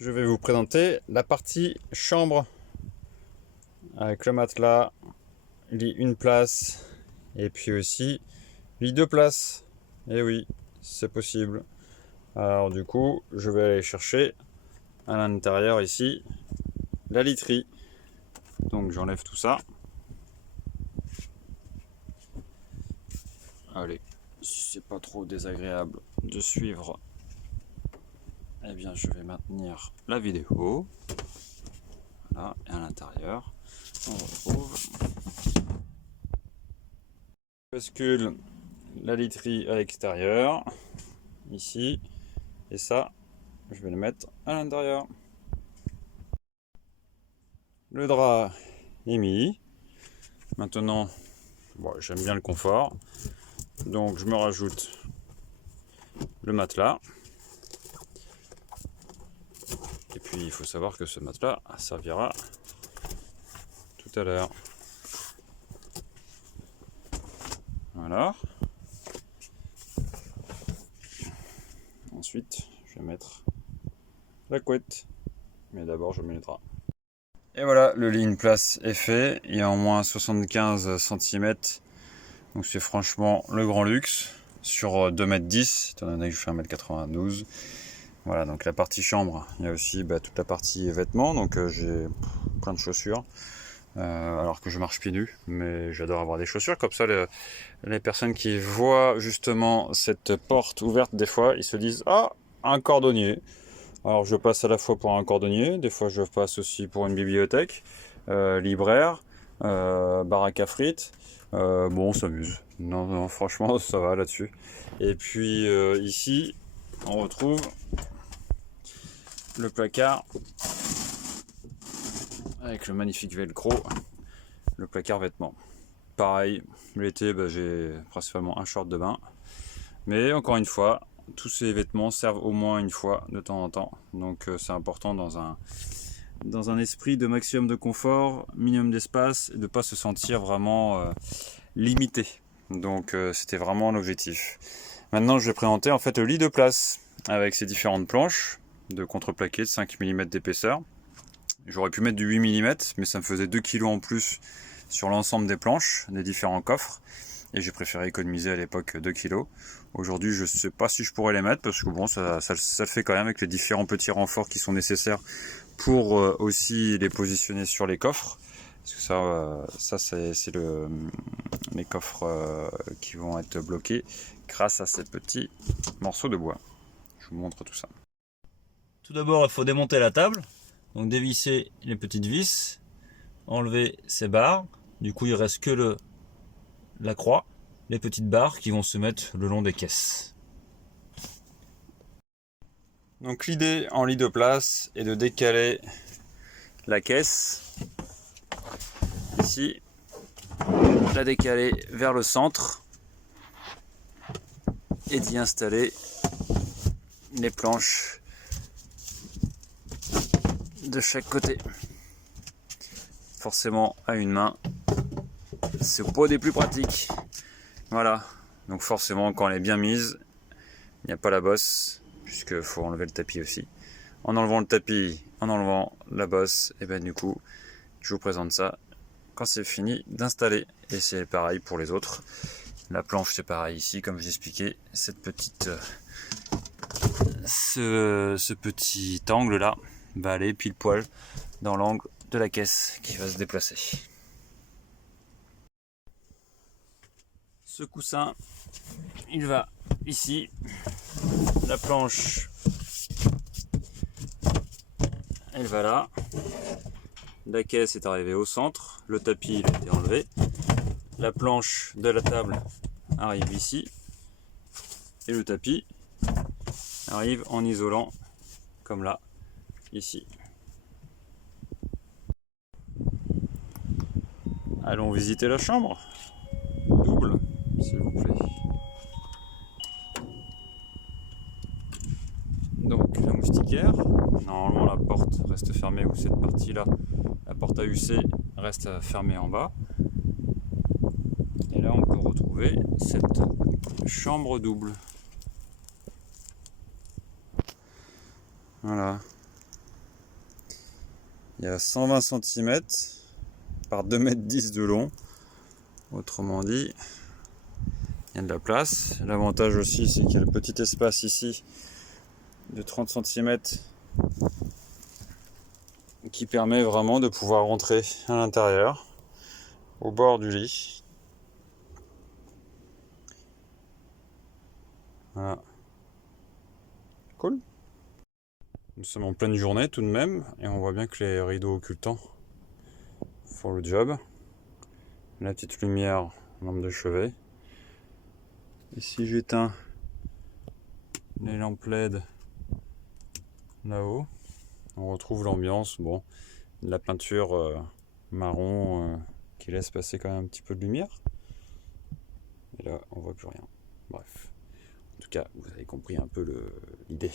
je vais vous présenter la partie chambre avec le matelas, lit une place et puis aussi lit deux places. Et oui, c'est possible. Alors du coup, je vais aller chercher à l'intérieur ici la literie. Donc j'enlève tout ça. Allez, si c'est pas trop désagréable de suivre, eh bien je vais maintenir la vidéo. Voilà, et à l'intérieur, on retrouve bascule la literie à l'extérieur, ici, et ça, je vais le mettre à l'intérieur. Le drap est mis. Maintenant, bon, j'aime bien le confort, donc je me rajoute le matelas. Et puis il faut savoir que ce matelas servira tout à l'heure. Voilà. Ensuite, je vais mettre la couette. Mais d'abord, je mets le drap. Et voilà, le lit une place est fait. Il y a au moins 75 cm. Donc c'est franchement le grand luxe. Sur 2,10 m, étant donné que je fais 1,92 m. Voilà, donc la partie chambre, il y a aussi toute la partie vêtements. Donc j'ai plein de chaussures. Alors que je marche pieds nus, mais j'adore avoir des chaussures. Comme ça, les personnes qui voient justement cette porte ouverte, des fois, ils se disent « Ah, un cordonnier !» Alors je passe à la fois pour un cordonnier, des fois je passe aussi pour une bibliothèque, libraire, baraque à frites. Bon, on s'amuse. Non, non, franchement, ça va là-dessus. Et puis ici, on retrouve le placard avec le magnifique velcro, le placard vêtements. Pareil, l'été, j'ai principalement un short de bain. Mais encore une fois, tous ces vêtements servent au moins une fois de temps en temps. Donc c'est important dans un esprit de maximum de confort, minimum d'espace, et de ne pas se sentir vraiment limité. Donc c'était vraiment l'objectif. Maintenant je vais présenter en fait le lit de place avec ses différentes planches de contreplaqué de 5 mm d'épaisseur. J'aurais pu mettre du 8 mm, mais ça me faisait 2 kg en plus sur l'ensemble des planches, des différents coffres. Et j'ai préféré économiser à l'époque 2 kg. Aujourd'hui, je ne sais pas si je pourrais les mettre, parce que bon, ça le fait quand même avec les différents petits renforts qui sont nécessaires pour aussi les positionner sur les coffres. Parce que ça c'est les coffres qui vont être bloqués grâce à ces petits morceaux de bois. Je vous montre tout ça. Tout d'abord, il faut démonter la table. Donc dévisser les petites vis, enlever ces barres. Du coup, il reste que la croix, les petites barres qui vont se mettre le long des caisses. Donc l'idée en lit de place est de décaler la caisse, ici, la décaler vers le centre et d'y installer les planches de chaque côté. Forcément à une main, c'est pas des plus pratiques. Voilà, donc forcément quand elle est bien mise, il n'y a pas la bosse, puisqu'il faut enlever le tapis aussi. En enlevant le tapis, en enlevant la bosse, et du coup, je vous présente ça quand c'est fini d'installer. Et c'est pareil pour les autres. La planche c'est pareil ici, comme je vous expliquais, ce petit angle là va aller pile poil dans l'angle de la caisse qui va se déplacer. Ce coussin, il va ici. La planche, elle va là. La caisse est arrivée au centre. Le tapis, il a été enlevé. La planche de la table arrive ici. Et le tapis arrive en isolant, comme là, ici. Allons visiter la chambre. Double, s'il vous plaît. Donc la moustiquaire, normalement la porte reste fermée, ou cette partie-là, la porte à UC reste fermée en bas. Et là on peut retrouver cette chambre double. Voilà. Il y a 120 cm par 2,10 m de long. Autrement dit, il y a de la place. L'avantage aussi, c'est qu'il y a le petit espace ici de 30 cm qui permet vraiment de pouvoir rentrer à l'intérieur, au bord du lit. Voilà. Cool. Nous sommes en pleine journée tout de même, et on voit bien que les rideaux occultants font le job. La petite lumière, lampe de chevet. Et si j'éteins les lampes LED là-haut, on retrouve l'ambiance, bon, de la peinture marron qui laisse passer quand même un petit peu de lumière. Et là, on voit plus rien. Bref. En tout cas, vous avez compris un peu l'idée.